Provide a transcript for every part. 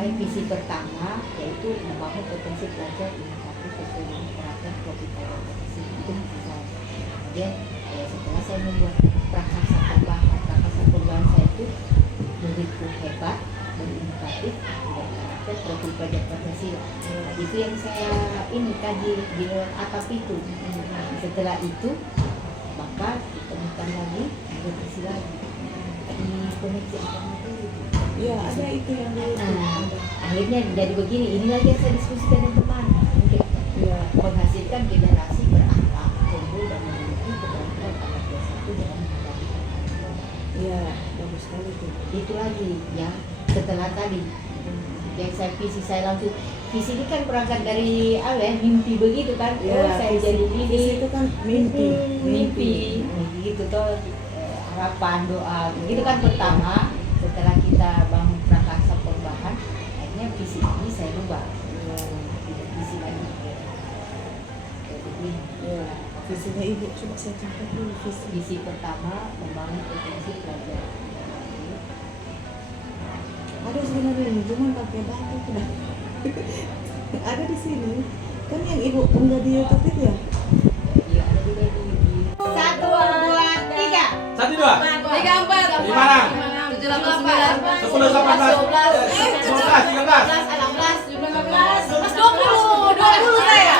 mencapai visi pertama, yaitu membangun potensi pelajar inovatif sesuai dengan peraturan Provinsi Kompetisi. Itu visi saya. Kemudian setelah saya membuat prakarsa perubahan saya itu muridku hebat dan inovatif dan karakter profil pelajar Pancasila. Nah, itu yang saya ini tadi di atap itu. Setelah itu maka ditemukan lagi revisi lagi di koneksi itu. Ya, ada itu yang dulu. Nah, akhirnya jadi begini. Ini lagi yang saya diskusikan dengan teman. Mungkin menghasilkan generasi berakhlak, unggul dan memiliki keterampilan abad 21 dalam menghadapi tantangan. Ya, bagus sekali itu. Itu lagi ya. Setelah tadi yang saya visi saya langsung visi ini kan berangkat dari mimpi begitu kan. Ya, Saya visi, jadi ini visi itu kan mimpi. gitu toh, harapan doa gitu kan pertama. Setelah kita bangun prakarsa perubahan, akhirnya visi ini saya rubah tidak visi lagi kayak begini. Ya, visinya ibu coba saya catat dulu visi. Visi pertama membangun potensi pelajar. Ada sebenarnya ini, cuman pakai batu sudah. Ada di sini. Kan yang ibu unggah di YouTube itu ya? Iya, ada juga di 1, 2, 3. 1, 2, 3, 4, 5, 7, 8, 9, 10, 18, 19, 16, 17, 18, 19, 20 saya.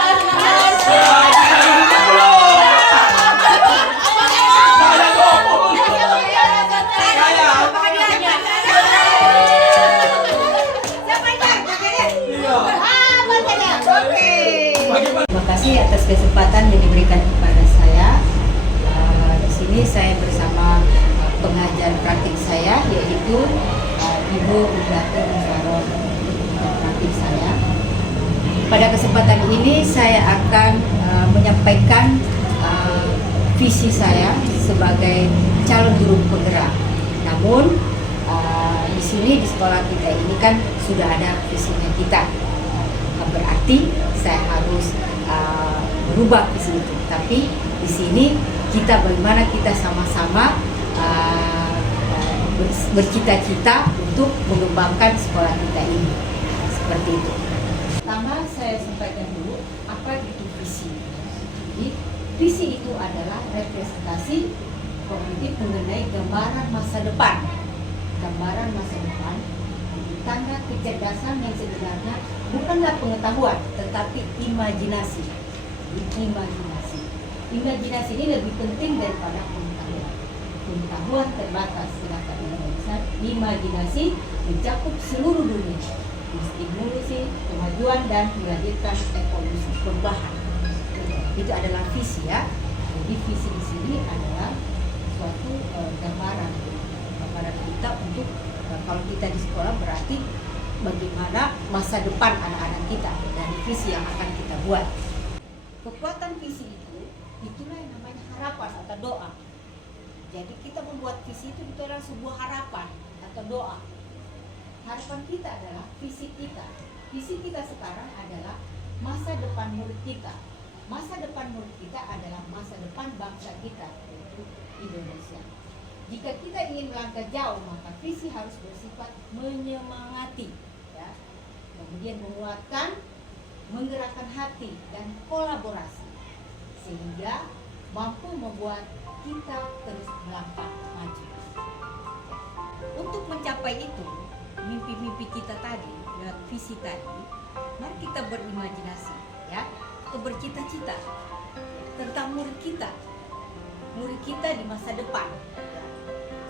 Terima kasih atas kesempatan yang diberikan kepada saya. Di sini saya bersama pengajar praktik saya, yaitu Ibu Udatul Musyaron praktik saya. Pada kesempatan ini saya akan menyampaikan visi saya sebagai calon guru penggerak. Namun di sini di sekolah kita ini kan sudah ada visinya kita. Berarti saya harus merubah visi itu. Tapi di sini kita bagaimana kita sama-sama bercita-cita untuk mengembangkan sekolah kita ini. Seperti itu. Pertama saya sampaikan dulu apa itu visi. Jadi visi itu adalah representasi kognitif mengenai gambaran masa depan. Gambaran masa depan tanda kecerdasan yang sebenarnya bukanlah pengetahuan, tetapi imajinasi. Imajinasi ini lebih penting daripada pengetahuan. Pengetahuan terbatas, sedangkan imajinasi mencakup seluruh dunia, menstimulasi kemajuan dan melahirkan evolusi perubahan. Itu adalah visi ya. Jadi visi di sini adalah suatu gambaran kita untuk kalau kita di sekolah berarti bagaimana masa depan anak-anak kita dari visi yang akan kita buat. Kekuatan visi itulah yang namanya harapan atau doa. Jadi kita membuat visi itu adalah sebuah harapan atau doa. Harapan kita adalah visi kita. Visi kita sekarang adalah masa depan murid kita. Masa depan murid kita adalah masa depan bangsa kita, yaitu Indonesia. Jika kita ingin melangkah jauh, maka visi harus bersifat menyemangati, ya. Kemudian menguatkan, menggerakkan hati dan kolaborasi, sehingga mampu membuat kita terus melangkah maju. Untuk mencapai itu, mimpi-mimpi kita tadi, dan visi tadi, mari kita berimajinasi, ya, atau bercita-cita tentang murid kita di masa depan.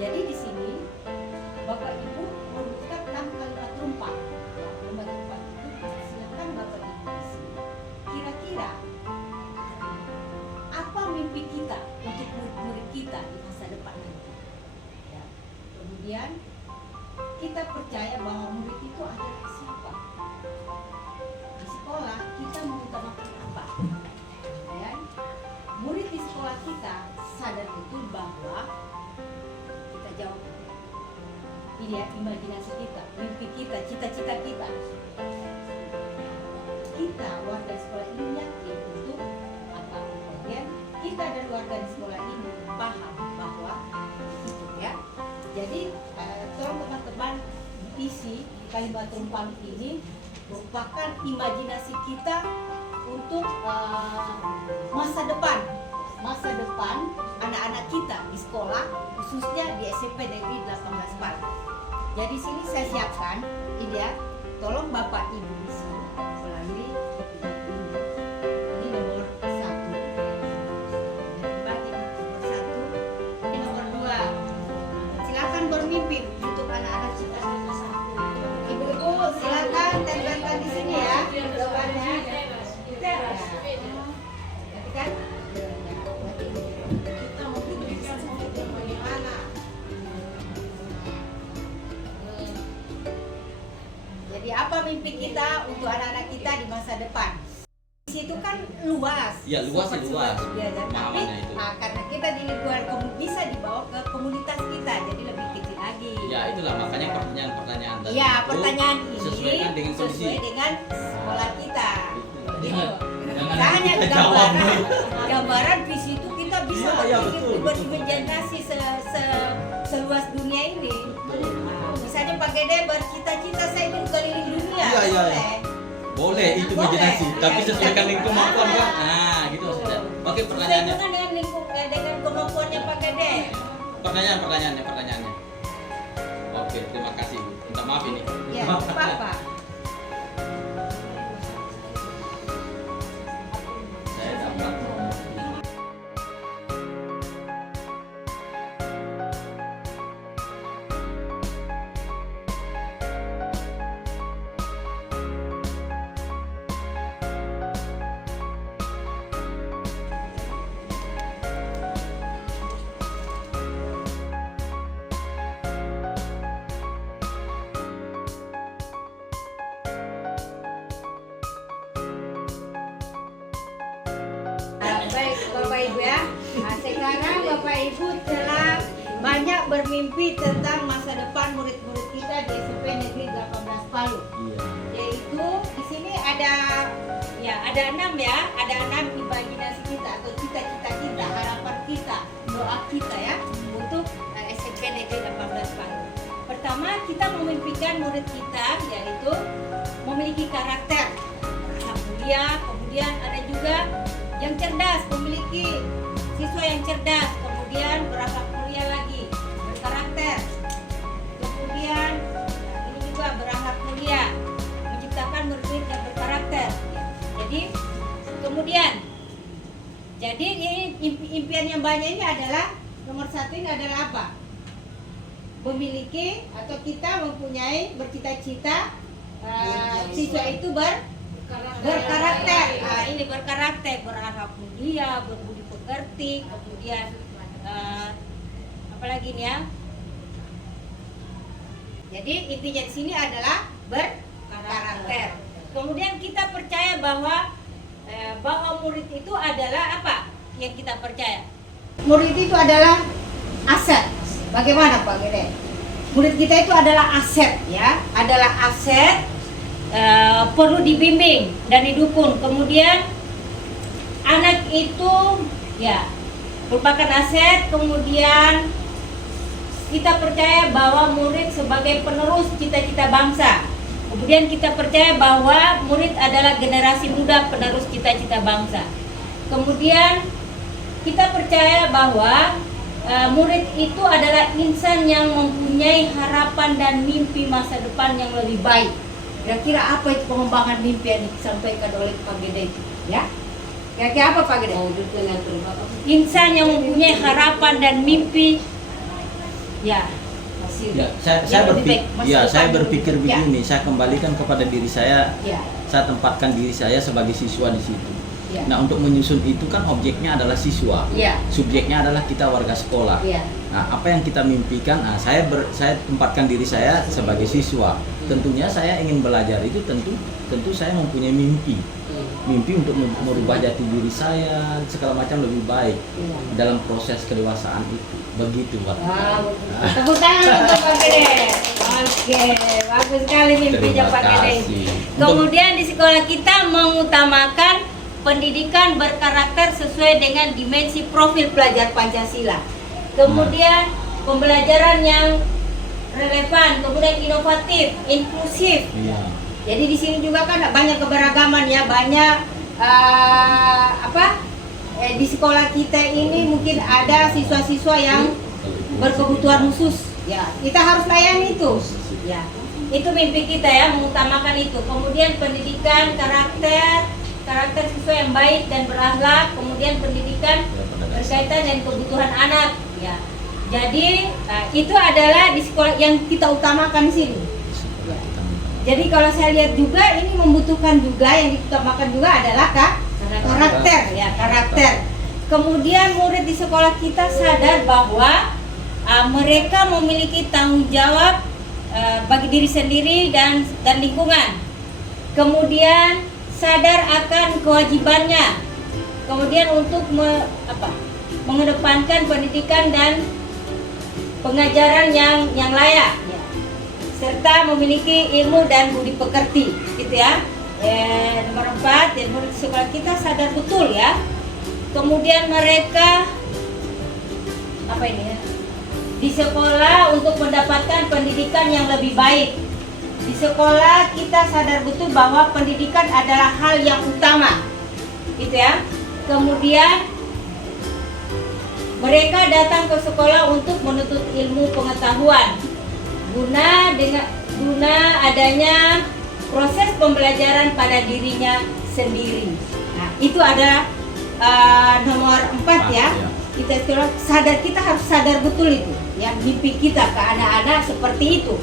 Jadi di sini Bapak Ibu merumuskan 6 kalimat rumpah. Kalimat rumpah itu silakan Bapak Ibu isi. Kira-kira apa mimpi kita untuk murid-murid kita di masa depan nanti? Ya. Kemudian kita percaya bahwa murid itu adalah siapa? Di sekolah kita mengutamakan apa? Kemudian murid di sekolah kita sadar betul bahwa jauh. Ini ya, imajinasi kita, mimpi kita, cita-cita kita. Kita warga sekolah ini yakin untuk apa? Kemudian kita dan warga di sekolah ini paham bahwa itu ya. Jadi tolong teman-teman visi Kalimat Tumpang ini merupakan imajinasi kita untuk masa depan anak-anak kita di sekolah, khususnya di SMP Negeri 18 Palu. Jadi sini saya siapkan, ini ya, tolong Bapak Ibu di sini melalui ini nomor 1. Dibagi nomor 1, ini nomor 2. Silakan bermimpi untuk anak-anak kita. Ibu-ibu silakan tempelkan di sini ya, jawabannya. Nanti kan? Kita mau bikin bagaimana? Jadi apa mimpi kita untuk anak-anak kita di masa depan? Di situ kan luas. Ya, luas sih, luas. Ya, tapi Pemahamannya itu. karena kita di lingkungan bisa dibawa ke komunitas kita, jadi lebih kecil lagi. Ya itulah makanya pertanyaan-pertanyaan tadi. Ya, itu pertanyaan ini sesuaikan dengan kondisi. sesuai dengan sekolah kita. Gitu. Jangan Kita hanya kita jawab. gambaran visi itu kita bisa Iya, betul, betul. berimajinasi seluas dunia ini. Nah, misalnya Pak Gede bercita-cita saya ingin keliling dunia. Iya, iya, boleh. Boleh itu Boleh. imajinasi, tapi Ya, sesuaikan kita- dengan kemampuan kan. Nah, gitu maksudnya. Oke, pertanyaannya. Sesuaikan dengan dengan kemampuannya Pak Gede. Pertanyaannya. Oke, terima kasih Bu. Minta maaf ini. Ya, apa-apa. Saya dapat Baik Bapak Ibu ya. Nah, sekarang Bapak Ibu telah banyak bermimpi tentang masa depan murid-murid kita di SMP Negeri 18 Palu. iya. Yaitu di sini ada 6 ya, ada 6 imajinasi kita atau cita-cita kita, harapan kita, doa kita ya untuk SMP Negeri 18 Palu. Pertama, kita memimpikan murid kita yaitu memiliki karakter, berakhlak mulia, kemudian ada juga yang cerdas, memiliki siswa yang cerdas, kemudian berakhlak mulia lagi, berkarakter. Kemudian ini juga berakhlak mulia, menciptakan murid yang berkarakter. Jadi kemudian ini impian yang banyak ini adalah nomor 1 ini adalah apa? Memiliki atau kita mempunyai bercita-cita siswa itu berkarakter. Nah, ini berkarakter, berakhlak mulia, berbudi pekerti, kemudian apalagi nih ya. Jadi intinya di sini adalah berkarakter. Kemudian kita percaya bahwa murid itu adalah apa? Yang kita percaya. Murid itu adalah aset. Bagaimana Pak Gede? Murid kita itu adalah aset ya, adalah aset. Perlu dibimbing dan didukung. Kemudian anak itu ya merupakan aset. Kemudian kita percaya bahwa murid sebagai penerus cita-cita bangsa. Kemudian kita percaya bahwa murid adalah generasi muda penerus cita-cita bangsa. Kemudian kita percaya bahwa murid itu adalah insan yang mempunyai harapan dan mimpi masa depan yang lebih baik. Kira-kira apa itu pengembangan mimpi yang disampaikan oleh Pak Gede itu? Ya? Kira-kira apa Pak Gede? Insan yang mempunyai harapan dan mimpi. Ya. Ya, saya berpikir Ya. begini, saya kembalikan kepada diri saya. Ya. Saya tempatkan diri saya sebagai siswa di situ. Ya. Nah, untuk menyusun itu kan objeknya adalah siswa. Ya. Subjeknya adalah kita warga sekolah. Ya. Nah, apa yang kita mimpikan? Nah, saya tempatkan diri saya sebagai siswa. Tentunya saya ingin belajar itu tentu saya mempunyai mimpi untuk merubah jati diri saya segala macam lebih baik dalam proses kedewasaan itu. Begitu, Pak. Wow, tepuk tangan untuk Pak Gede. Oke, bagus sekali mimpinya Terima Pak Gede. kasih. Kemudian di sekolah kita mengutamakan pendidikan berkarakter sesuai dengan dimensi profil pelajar Pancasila. Kemudian pembelajaran yang relevan, kemudian inovatif, inklusif. Iya. Jadi di sini juga kan banyak keberagaman ya, banyak di sekolah kita ini mungkin ada siswa-siswa yang berkebutuhan khusus. Ya, kita harus layani itu. Ya, itu mimpi kita ya, mengutamakan itu. Kemudian pendidikan karakter siswa yang baik dan berakhlak. Kemudian pendidikan berkaitan dengan kebutuhan anak. Ya, jadi itu adalah di sekolah yang kita utamakan di sini. Ya. Jadi kalau saya lihat juga ini membutuhkan juga yang diutamakan juga adalah karakter. Kemudian murid di sekolah kita sadar bahwa mereka memiliki tanggung jawab bagi diri sendiri dan lingkungan. Kemudian sadar akan kewajibannya. Kemudian untuk mengedepankan pendidikan dan pengajaran yang layak, ya. Serta memiliki ilmu dan budi pekerti, gitu ya. Nomor 4, dan murid sekolah kita sadar betul ya. Kemudian mereka di sekolah untuk mendapatkan pendidikan yang lebih baik. Di sekolah kita sadar betul bahwa pendidikan adalah hal yang utama, gitu ya. Kemudian mereka datang ke sekolah untuk menuntut ilmu pengetahuan guna adanya proses pembelajaran pada dirinya sendiri. Nah, itu adalah nomor 4 ya. Kita harus sadar betul itu ya, mimpi kita ke anak-anak seperti itu.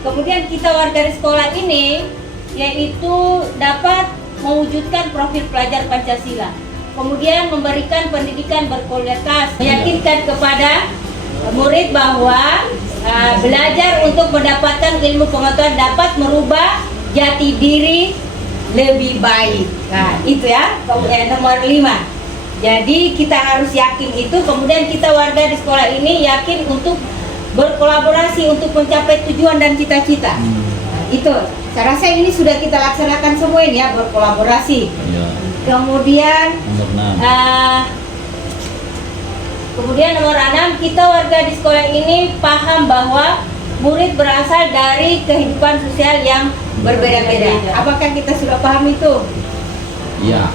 Kemudian kita warga di sekolah ini yaitu dapat mewujudkan profil pelajar Pancasila. Kemudian memberikan pendidikan berkualitas, meyakinkan kepada murid bahwa belajar untuk mendapatkan ilmu pengetahuan dapat merubah jati diri lebih baik. Nah, itu ya, nomor 5. Jadi kita harus yakin itu. Kemudian kita warga di sekolah ini yakin untuk berkolaborasi untuk mencapai tujuan dan cita-cita. Itu, saya rasa ini sudah kita laksanakan semua ini ya, berkolaborasi. Ya. Kemudian nomor 6, kita warga di sekolah ini paham bahwa murid berasal dari kehidupan sosial yang berbeda-beda. Apakah kita sudah paham itu? Iya.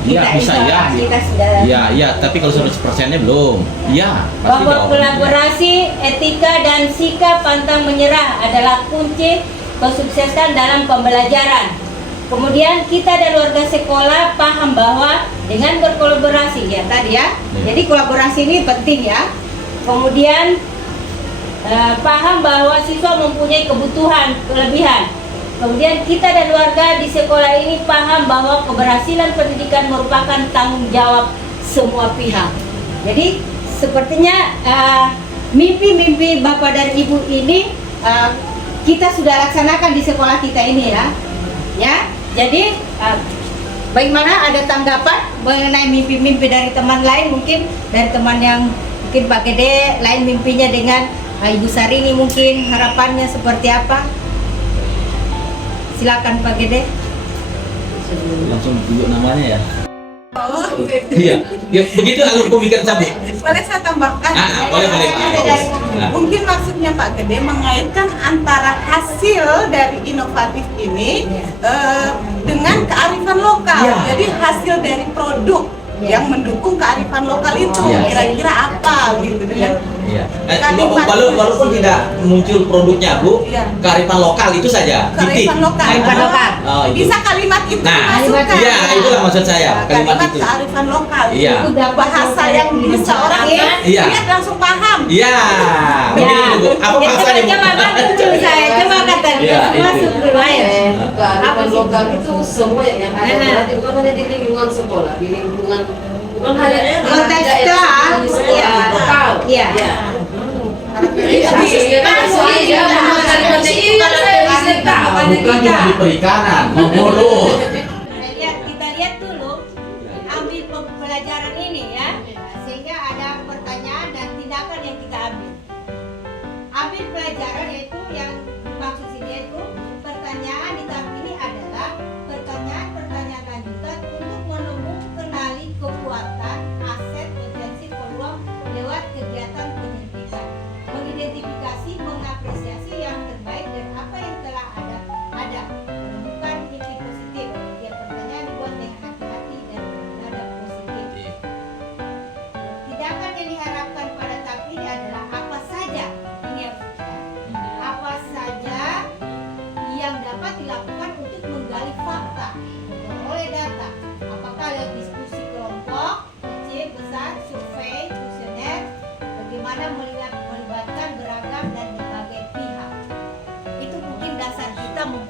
Iya, bisa ya. Kita sudah. Iya, tapi kalau 100%-nya belum. Iya, pasti Bahwa dong. kolaborasi, etika dan sikap pantang menyerah adalah kunci kesuksesan dalam pembelajaran. Kemudian kita dan warga sekolah paham bahwa dengan berkolaborasi ya tadi ya. Jadi kolaborasi ini penting ya. Kemudian paham bahwa siswa mempunyai kebutuhan, kelebihan. Kemudian kita dan warga di sekolah ini paham bahwa keberhasilan pendidikan merupakan tanggung jawab semua pihak. Jadi sepertinya mimpi-mimpi Bapak dan Ibu ini kita sudah laksanakan di sekolah kita ini ya. Ya. Jadi bagaimana, ada tanggapan mengenai mimpi-mimpi dari teman lain, mungkin dari teman yang mungkin Pak Gede lain mimpinya dengan Ibu Sarini, mungkin harapannya seperti apa? Silakan Pak Gede. Langsung tunjuk namanya ya. Iya, ya begitu alur pemikiran cabut. Boleh saya tambahkan? Boleh. Mungkin maksudnya Pak Gede mengaitkan antara hasil dari inovatif ini dengan kearifan lokal. Jadi hasil dari produk yang mendukung kearifan lokal itu kira-kira apa gitu dengan walaupun tidak muncul produknya Bu, kearifan lokal itu saja. kearifan lokal. Oh, itu. Bisa kalimat itu Nah, dimasukkan. iya itulah maksud saya, kalimat itu. kearifan lokal. Iya. Itu bahasa yang bisa orang Iya. lihat langsung paham. Iya. Begini Bu, apa bahasanya Bu? Coba dulu saya, coba kata Iya, masuk itu. dulu ayo. Kearifan lokal itu semua yang ada berarti bukan hanya di lingkungan sekolah, di lingkungan bukan hanya Kontekstual, iya. lokal. Iya. Bukan cuma di perikanan, menghulu. Kita lihat dulu, ambil pelajaran ini ya, sehingga ada pertanyaan dan tindakan yang kita ambil. Ambil pelajaran yaitu yang dimaksud sini yaitu pertanyaan di tahap ini adalah pertanyaan-pertanyaan lanjutan untuk menemukan kenali kekuatan, aset, potensi, peluang lewat kegiatan penyelidikan, mengidentifikasi, mengapresiasi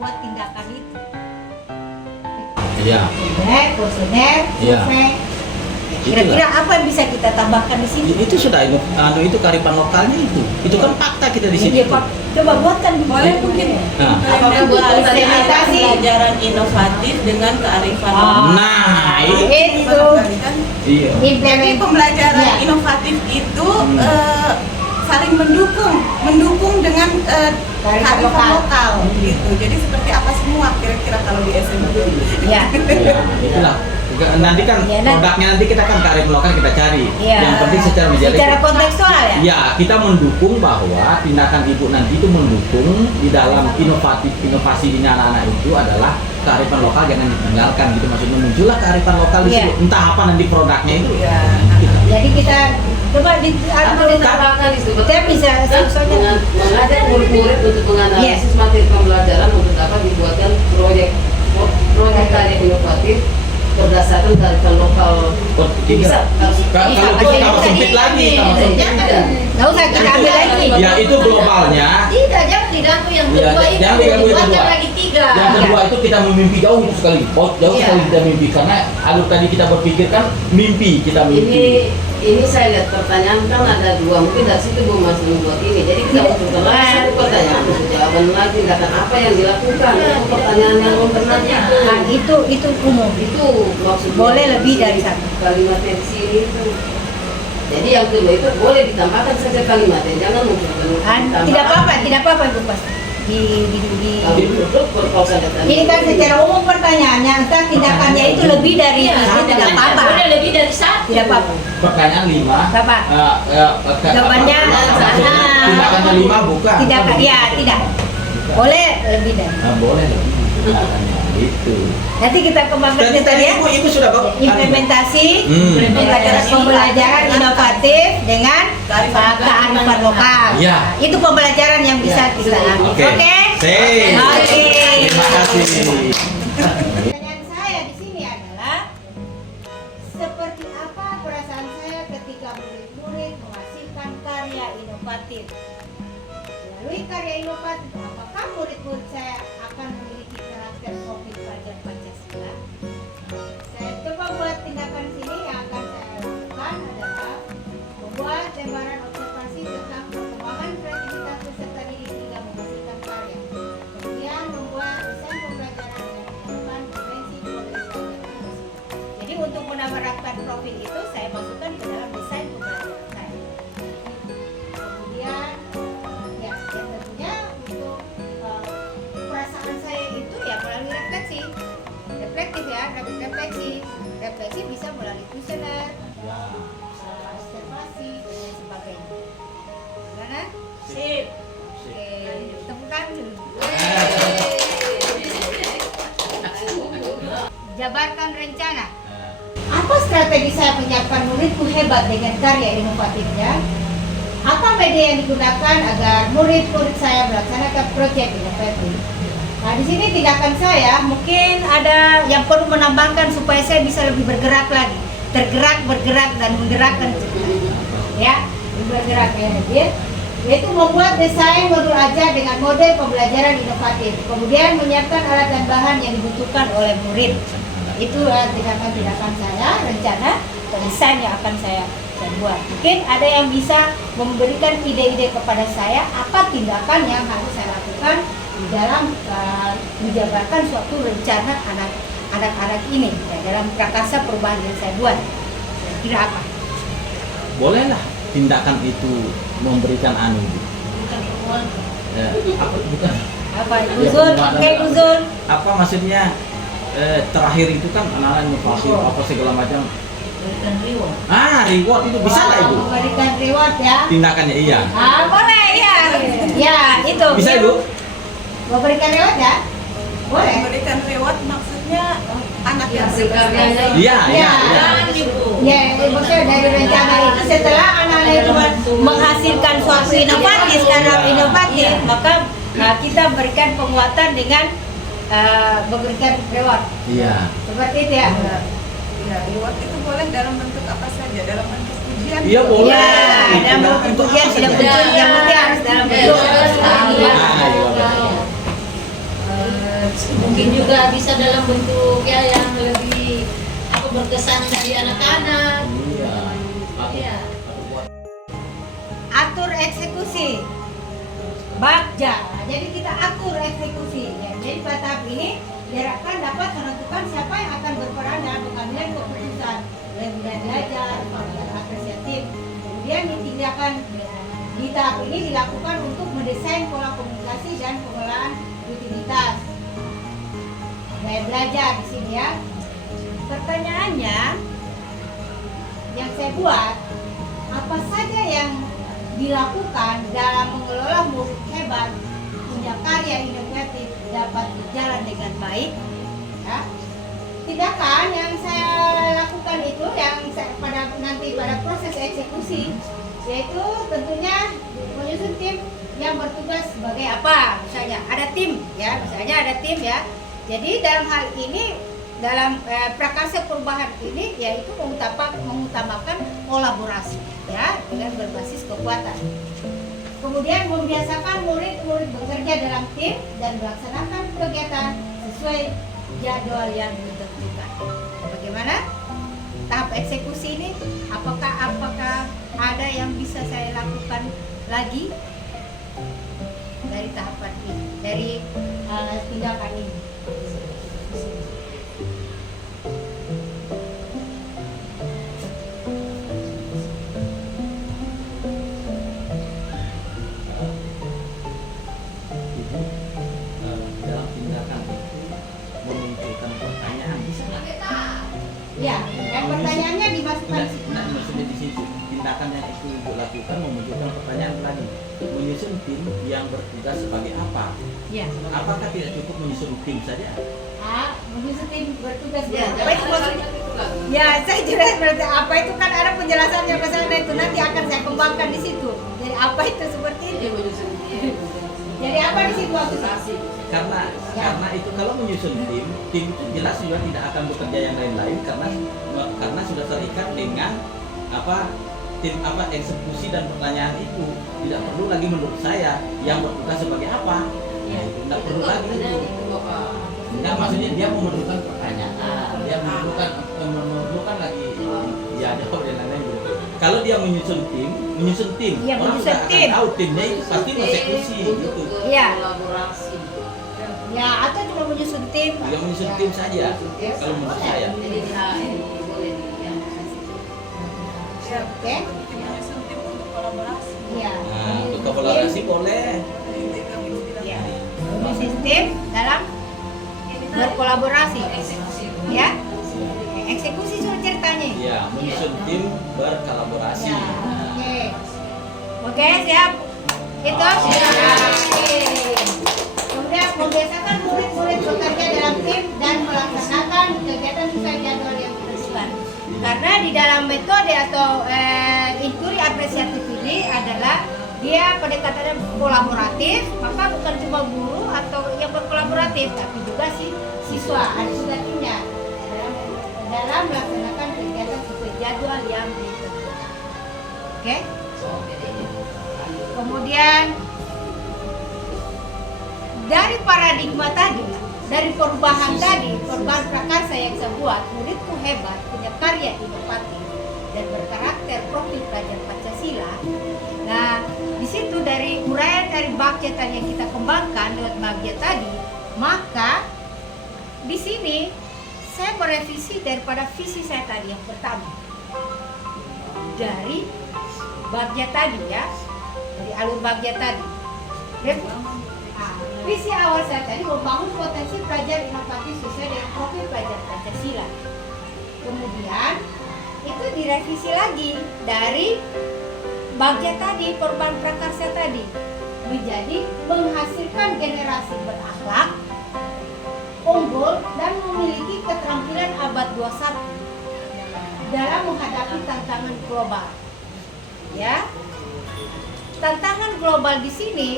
membuat tindakan itu. Iya. Kuesioner, Iya. survei. Kira-kira apa yang bisa kita tambahkan di sini? Itu sudah itu kearifan lokalnya itu. Itu kan fakta kita di sini. Iya, Pak. Coba buatkan Boleh mungkin Nah. Apakah buat implementasi pelajaran inovatif dengan kearifan lokal. Nah, itu Kan? iya. Jadi pembelajaran Iya. inovatif itu saling mendukung dengan kearifan lokal gitu. Jadi seperti apa semua kira-kira kalau di SMP? Ya. Ya, itulah. Nanti kan Ya, nanti. produknya nanti kita kan kearifan lokal kita cari. Iya. Yang penting secara menjadi Secara kontekstual ya. ya, kita mendukung bahwa tindakan ibu nanti itu mendukung di dalam inovasi di anak-anak itu adalah kearifan lokal jangan ditinggalkan gitu, maksudnya muncullah kearifan lokal di Iya. situ. Entah apa nanti produknya itu. Iya. Jadi kita coba Atau ditambahkan di situ. Kita bisa soalnya mengajak murid-murid untuk menganalisis materi pembelajaran untuk dapat dibuatkan proyek karya inovatif berdasarkan kearifan lokal. Oh, Bisa. Kalau kita tambah sempit lagi, tambah sempit. nggak usah kita ambil lagi. Ya itu globalnya. Tidak, jangan diganggu yang Iya, kedua itu. jangan diganggu yang Buatkan kedua. lagi 3. Yang kedua itu kita memimpi jauh sekali, jauh Iya. sekali kita mimpi karena alur tadi kita berpikir kan mimpi kita mimpi. Ini saya lihat pertanyaan kan ada 2, mungkin dari situ Bu Mas membuat ini. Jadi kita munculkan lagi satu pertanyaan untuk jawaban lagi tindakan apa yang dilakukan. Itu pertanyaan yang membenarnya Nah, itu umum. itu maksudnya. Boleh lebih dari satu. Kalimat yang di sini itu. Jadi yang kedua itu boleh ditambahkan saja kalimatnya, jangan munculkan. Tidak apa-apa Ibu Pas. Kalau menurut kalau saya lihat tadi. Ini kan secara umum pertanyaannya, entah tindakannya itu lebih dari itu tidak apa-apa. Boleh lebih dari 1. Tidak apa-apa. Pertanyaan 5. Apa? Jawabannya, Tindakannya 5 bukan. Tidak, ya tidak. Boleh lebih dari. Boleh lebih. Tindakannya itu. Nanti kita kembangkan itu tadi ya. Ibu sudah kok. Implementasi Hmm. pembelajaran inovatif dengan kearifan lokal. Iya. Itu pembelajaran yang bisa kita ambil. Oke. Sip. Oke. Terima kasih. Pertanyaan saya di sini adalah seperti apa perasaan saya ketika murid-murid menghasilkan karya inovatif. Melalui karya inovatif, apakah murid-murid saya akan memiliki karakter profil pelajar Pancasila? Saya coba buat tindakan sini yang akan saya lakukan adalah membuat lembaran observasi tentang perkembangan kreativitas peserta didik hingga menghasilkan karya. Kemudian membuat desain pembelajaran yang menyertakan dimensi pembelajaran yang inklusif. Jadi untuk menerapkan profil itu saya masukkan ke dalam desain pembelajaran saya. Kemudian ya tentunya untuk perasaan saya itu ya melalui refleksi. Reflektif ya, refleksi bisa melalui kuesioner, observasi dan sebagainya. Gimana? Sip. Oke, tepuk tangan dulu. Jabarkan rencana. Apa strategi saya menyiapkan muridku hebat dengan karya inovatifnya? Apa media yang digunakan agar murid-murid saya melaksanakan proyek inovatif? Nah, di sini tindakan saya mungkin ada yang perlu menambahkan supaya saya bisa lebih bergerak lagi, tergerak, bergerak dan menggerakkan ya, bergerak ya, yaitu membuat desain modul ajar dengan model pembelajaran inovatif, kemudian menyiapkan alat dan bahan yang dibutuhkan oleh murid. Itu tindakan-tindakan saya, rencana dan desain yang akan saya buat. Mungkin ada yang bisa memberikan ide-ide kepada saya apa tindakan yang harus saya lakukan di dalam menjabarkan suatu rencana anak-anak ini ya, dalam prakasa perubahan yang saya buat. Kira apa? Bolehlah tindakan itu memberikan apa bukan? Apa Uzul? Kayak Uzul. Apa maksudnya terakhir itu kan anak-anak inovasi apa segala macam. Reward itu bisa nggak Ibu? Memberikan reward ya. Tindakannya iya. Boleh ya. Ya, itu. Bisa Ibu? Memberikan reward ya? Boleh. Memberikan reward maksudnya anak yang Hasil karyanya. Iya, iya, iya. Ya, maksudnya dari rencana itu setelah anak-anak itu menghasilkan suatu inovatif karena inovatif, maka kita berikan penguatan dengan memberikan reward. Iya. Seperti itu ya. Ya, reward itu boleh dalam bentuk apa saja, dalam bentuk pujian. Iya boleh. Ya, dalam bentuk pujian tidak betul, yang penting harus dalam bentuk. mungkin juga bisa dalam bentuk ya yang lebih berkesan dari anak-anak. Iya. Iya. Atur eksekusi bagja. Jadi kita atur eksekusi. Ya, jadi pada tahap ini diharapkan dapat menentukan siapa yang akan berperan dalam pengambilan keputusan mulai belajar, pengambilan apresiatif. Kemudian tindakan di tahap ini dilakukan untuk mendesain pola komunikasi dan pengelolaan rutinitas. Mulai belajar di sini ya. Pertanyaannya yang saya buat, apa saja yang dilakukan dalam mengelola murid hebat punya karya inovatif dapat berjalan dengan baik? Ya. Tindakan yang saya lakukan itu yang saya, nanti pada proses eksekusi, yaitu tentunya menyusun tim yang bertugas sebagai apa? Misalnya ada tim ya, Jadi dalam hal ini dalam prakarsa perubahan ini yaitu mengutamakan kolaborasi ya dengan berbasis kekuatan. Kemudian membiasakan murid-murid bekerja dalam tim dan melaksanakan kegiatan sesuai jadwal yang ditentukan. Bagaimana tahap eksekusi ini? Apakah ada yang bisa saya lakukan lagi dari tahapan ini, dari tindakan ini? Dalam tindakan itu memunculkan pertanyaan bisa Ya, dan pertanyaannya dimasukkan di situ. maksudnya di situ tindakan yang itu dilakukan memunculkan pertanyaan lagi, menyusun tim yang bertugas sebagai apa? Ya. Apakah tidak cukup menyusun tim saja? Menyusun tim bertugas. Ya, Apa itu maksudnya? Ya, saya jelas berarti apa itu kan ada penjelasannya ke sana itu nanti akan saya kembangkan di situ. Jadi apa itu seperti itu? Jadi apa di situ aku Karena itu kalau menyusun tim itu jelas juga tidak akan bekerja yang lain-lain karena sudah terikat dengan eksekusi dan pertanyaan itu. Tidak perlu lagi menurut saya yang bertugas sebagai apa. Ya, itu tidak perlu lagi itu. Enggak, maksudnya dia memerlukan pertanyaan, dia memerlukan lagi ya jawab dan lain-lain gitu. Kalau dia menyusun tim, Iya, orang menyusun sudah akan tim. tahu timnya itu pasti eksekusi gitu. Iya. Kolaborasi. Ya, atau cuma menyusun tim. Dia menyusun Ya. tim saja kalau menurut saya. Jadi boleh Oke. Menyusun tim untuk kolaborasi. Iya. Nah, untuk kolaborasi boleh. Ya. Menyusun tim dalam berkolaborasi. Ya. Eksekusi sudah ceritanya. Iya, menyusun tim berkolaborasi. Ya. Nah, Oke, siap. Itu Oh. siap. Oke. Kemudian membiasakan murid-murid bekerja dalam tim dan melaksanakan kegiatan sesuai jadwal yang ditentukan. Karena di dalam metode atau inquiry apresiatif ini adalah dia pendekatannya kolaboratif, maka bukan cuma guru atau yang berkolaboratif, tapi juga si siswa ada juga timnya dalam melaksanakan kegiatan sesuai jadwal yang ditentukan. Oke? Kemudian dari paradigma tadi, dari perubahan prakarsa yang saya buat, muridku hebat, punya karya inovatif dan berkarakter profil pelajar Pancasila. Nah, di situ dari uraian dari bagja tadi yang kita kembangkan lewat bagja tadi, maka di sini saya merevisi daripada visi saya tadi yang pertama. Dari bagja tadi ya, dari alur bagja tadi. Visi awal saya tadi membangun potensi pelajar inovatif sesuai dengan profil pelajar Pancasila. Kemudian itu direvisi lagi dari bagja tadi, perubahan prakarsa tadi menjadi menghasilkan generasi berakhlak, unggul dan memiliki keterampilan abad 21 dalam menghadapi tantangan global. Ya, tantangan global di sini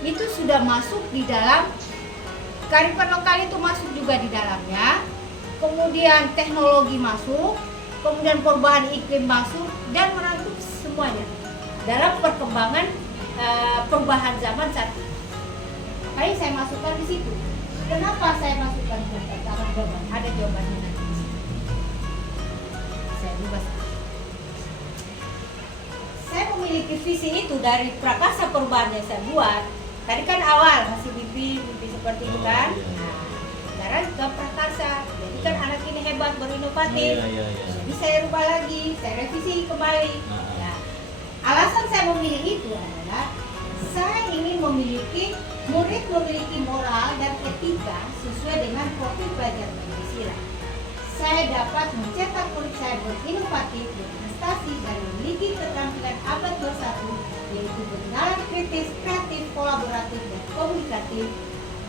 itu sudah masuk di dalam kearifan lokal, itu masuk juga di dalamnya. Kemudian teknologi masuk, kemudian perubahan iklim masuk dan merangkum semuanya dalam perkembangan perubahan zaman saat ini. Makanya saya masukkan di situ. Kenapa saya masukkan ke tantangan global? Ada jawabannya nanti. Saya ubah. Saya memiliki visi itu dari prakasa perubahan yang saya buat. Tadi kan awal masih mimpi seperti itu kan. Nah, sekarang ke prakasa. Jadi kan anak ini hebat, berinovatif. Jadi saya rubah lagi, saya revisi kembali. Nah, alasan saya memilih itu adalah saya ingin memiliki murid memiliki moral dan etika sesuai dengan profil pelajar Pancasila. Saya dapat mencetak murid saya berinovatif, berprestasi, dan memiliki keterampilan abad 21, yaitu bernalar kritis, kreatif, kolaboratif, dan komunikatif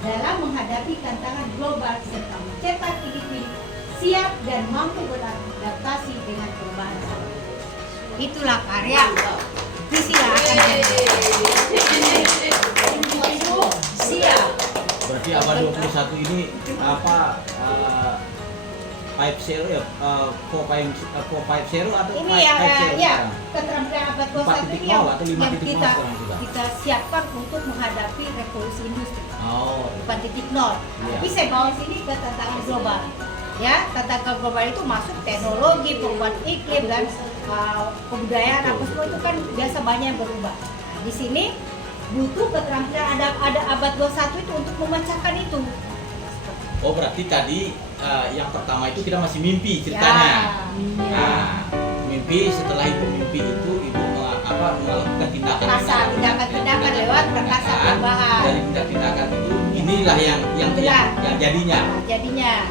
dalam menghadapi tantangan global serta mencetak individu siap dan mampu beradaptasi dengan perubahan zaman. Itulah karya visi yang akan siap. Berarti abad 21 ini apa 5.0 ya? 4.50 atau 5.0 Ini ya, sekarang? keterampilan abad 21 ini 4.0 yang, atau 5.0 yang sekarang sudah? kita siapkan untuk menghadapi revolusi industri. Oh, 4.0. Iya. Tapi saya bawa sini ke tantangan global. Ya, tantangan global itu masuk teknologi, perubahan iklim dan kebudayaan apa semua itu kan biasa banyak yang berubah. Nah, di sini butuh keterampilan ada abad 21 itu untuk memecahkan itu. oh berarti tadi yang pertama itu kita masih mimpi ceritanya. Nah, mimpi setelah ibu mimpi itu ibu melakukan tindakan lewat prakasa perubahan. Dari tindakan itu inilah yang jadinya. Nah, jadinya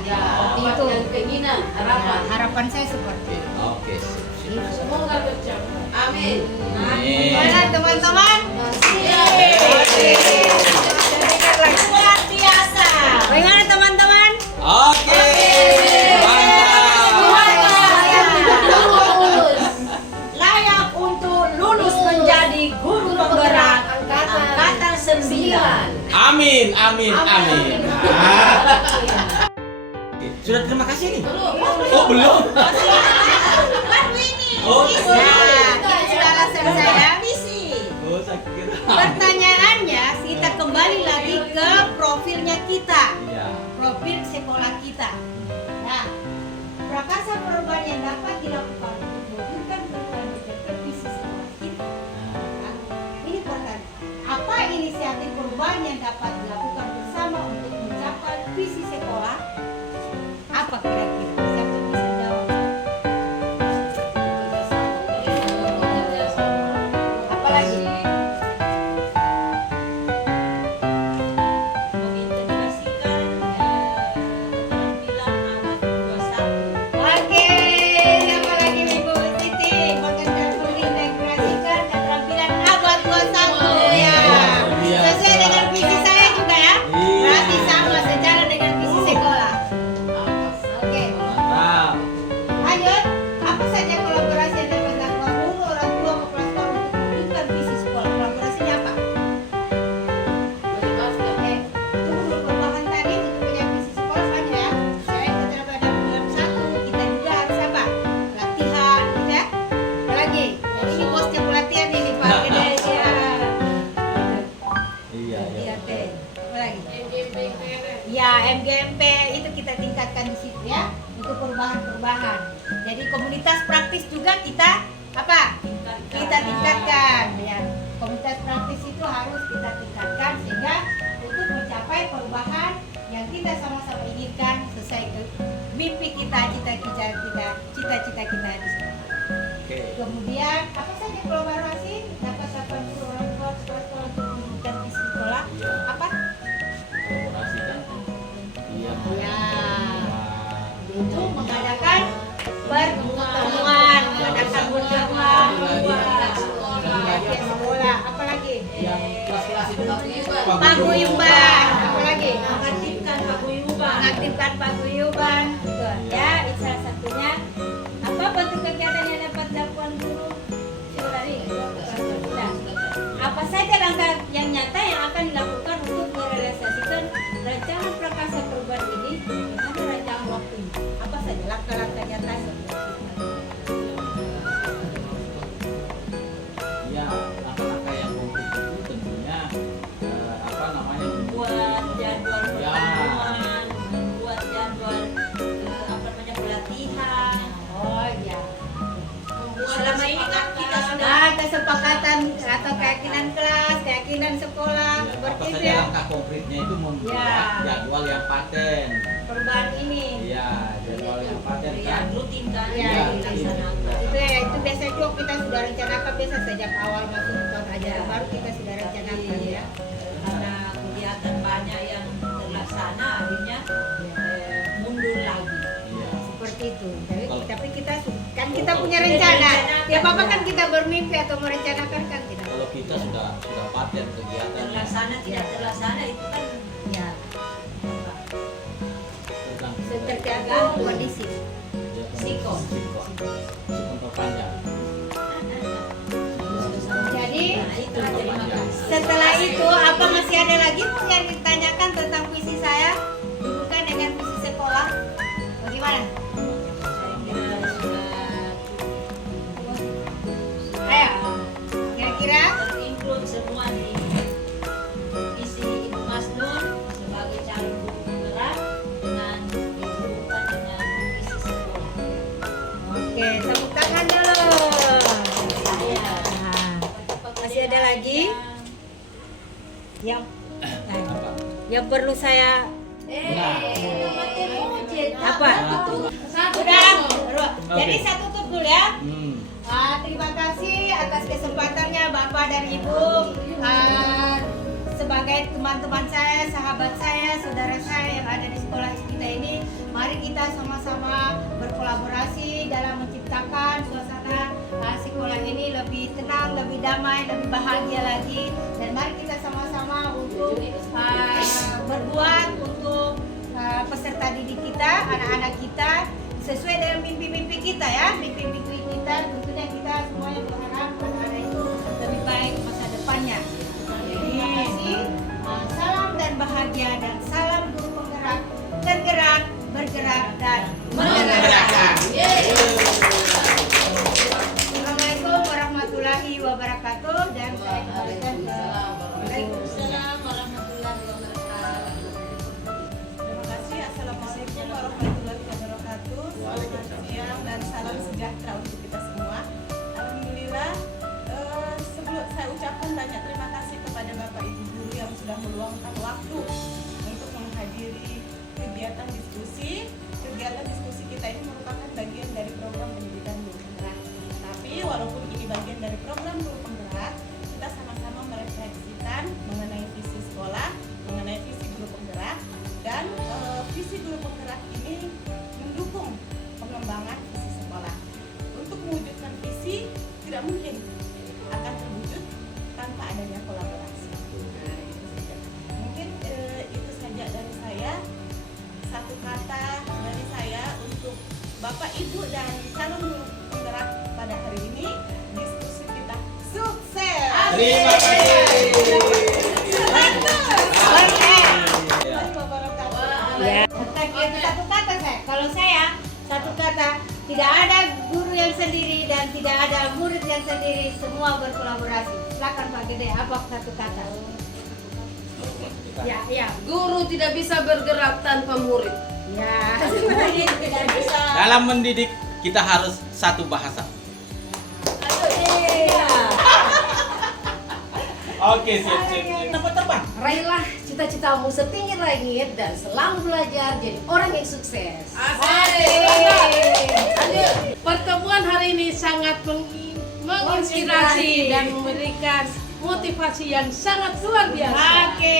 Ya, seperti apa itu. yang keinginan, harapan. Nah, harapan saya seperti itu. Oke, sip. Semoga tercapai. Amin. Amin. Gimana teman-teman? Siap. Jadikanlah luar biasa. Bagaimana teman-teman? Oke. Layak untuk lulus menjadi guru penggerak angkatan 9. Amin. Sudah terima kasih nih. Oh belum. Baru ini. Oh, Nah, ini sudah alasan saya. Oh saya kira. Pertanyaannya, kita kembali lagi ke profilnya kita. Iya. Profil sekolah kita. Nah, prakasa perubahan yang dapat dilakukan untuk mewujudkan perubahan mencapai visi sekolah kita. Nah, ini pertanyaan. Apa inisiatif perubahan yang dapat dilakukan bersama untuk mencapai visi sekolah? Apa kira-kira? Siapa bisa jawab? Apalagi? Mengintegrasikan keterampilan abad 21. Oke, siapa lagi nih Bu Siti? Mengintegrasikan keterampilan abad 21 ya. Sesuai dengan visi saya juga ya. Berarti sama sejalan dengan visi sekolah. Oke, Mantap. lanjut. Apa saja kolaborasi yang dapat dilakukan guru, orang tua, maupun sekolah untuk mewujudkan visi sekolah? Kolaborasinya apa? Oke, itu dulu perubahan tadi untuk punya visi sekolah banyak ya. Saya keterampilan dalam satu, kita juga harus apa? Latihan, gitu ya. Apa lagi? Jadi ini bosnya pelatihan ini Pak Gedes ya. Iya. Iya teh. Apa lagi? Ya, MGMP itu kita tingkatkan di situ ya untuk perubahan-perubahan. Jadi komunitas praktis juga kita apa? Kita tingkatkan ya. Komunitas praktis itu harus kita tingkatkan sehingga untuk mencapai perubahan yang kita sama-sama inginkan sesuai ke mimpi kita, cita-cita kita di sekolah. Oke. Kemudian apa saja kolaborasi dapat dapat orang tua sekolah untuk mewujudkan visi sekolah? Iya. Apa? Kolaborasi kan. Iya. Ya. Itu mengadakan pertemuan, mengadakan pertemuan, latihan sekolah, apa lagi? Paguyuban, apa lagi? Mengaktifkan paguyuban, betul. Ya, itu salah satunya. Apa bentuk kegiatan yang dapat dilakukan guru? Tadi. Apa saja langkah yang nyata yang akan dilakukan untuk merealisasikan rencana prakasa perubahan ini dengan rancangan waktunya? Apa saja langkah-langkah nyata Ya, langkah-langkah yang konkret itu tentunya membuat buat jadwal ya, pertemuan, gitu ya. langkah konkretnya itu membuat Ya. jadwal yang paten. Perubahan ini. Iya, jadwal yang paten kan. Yang rutin kan Iya, dilaksanakan. Itu biasa juga kita sudah rencanakan biasa sejak awal masuk tahun ajaran baru kita sudah rencanakan ya. Karena kegiatan banyak yang terlaksana akhirnya mundur lagi. Iya. Seperti itu. Tapi kita kan Oh, kita kalau punya kita rencana. rencanakan, Ya Bapak ya. kan kita bermimpi atau merencanakan kan tidak. Kalau kita sudah paten kegiatan Terlaksana tidak terlaksana itu kan Ya, tentang tergantung kondisi. Sikon. Untuk panjang. Jadi nah, itu terima kasih. setelah itu apa masih ada lagi mau yang ditanyakan tentang visi saya hubungkan dengan visi sekolah? Bagaimana? Saya kira sudah Ayo, kira-kira terinclude semua di visi Ibu Masnun sebagai calon guru penggerak dengan dihubungkan dengan visi sekolah. oke, tepuk tangan dulu. Saya Nah, masih ada lagi yang yang perlu saya apa? Udah. Jadi saya tutup dulu ya. Terima kasih atas kesempatannya Bapak dan Ibu sebagai teman-teman saya, sahabat saya, saudara saya yang ada di sekolah kita ini. Mari kita sama-sama berkolaborasi dalam menciptakan suasana sekolah ini lebih tenang, lebih damai, lebih bahagia lagi. Dan mari kita sama-sama untuk berbuat untuk peserta didik kita, anak-anak kita sesuai dengan mimpi-mimpi kita ya, mimpi-mimpi kita. Tentunya kita semuanya berharap anak-anak itu lebih baik masa depannya. Terima kasih. Salam dan bahagia dan salam guru penggerak, tergerak, bergerak dan menggerakkan. Assalamualaikum warahmatullahi wabarakatuh dan saya kembalikan ke Waalaikumsalam warahmatullahi wabarakatuh. Terima kasih. Assalamualaikum warahmatullahi wabarakatuh. Selamat siang dan salam sejahtera untuk kita semua. Alhamdulillah, sebelum saya ucapkan banyak terima kasih kepada Bapak Ibu guru yang sudah meluangkan waktu untuk menghadiri kegiatan diskusi. Kegiatan diskusi kita ini merupakan bagian dari program pendidikan guru penggerak. Tapi walaupun ini bagian dari program guru penggerak, kita sama-sama merefleksikan mengenai visi sekolah, mengenai visi guru penggerak, dan visi guru penggerak ini mendukung pengembangan visi sekolah. Untuk mewujudkan visi tidak mungkin akan terwujud tanpa adanya kolaborasi. Mungkin itu saja dari saya. Satu kata dari saya untuk Bapak Ibu dan calon guru penggerak pada hari ini, diskusi kita sukses. Terima kasih. Ya. Satu kata saya, kalau saya satu kata, tidak ada guru yang sendiri dan tidak ada murid yang sendiri, semua berkolaborasi. Silakan Pak Gede, apa satu kata? Ya. Guru tidak bisa bergerak tanpa murid. Ya, murid tidak bisa. Dalam mendidik kita harus satu bahasa. Oke, siap. Terbang. Raihlah cita-citamu setinggi langit dan selalu belajar jadi orang yang sukses. Pertemuan hari ini sangat menginspirasi dan memberikan motivasi yang sangat luar biasa. Oke.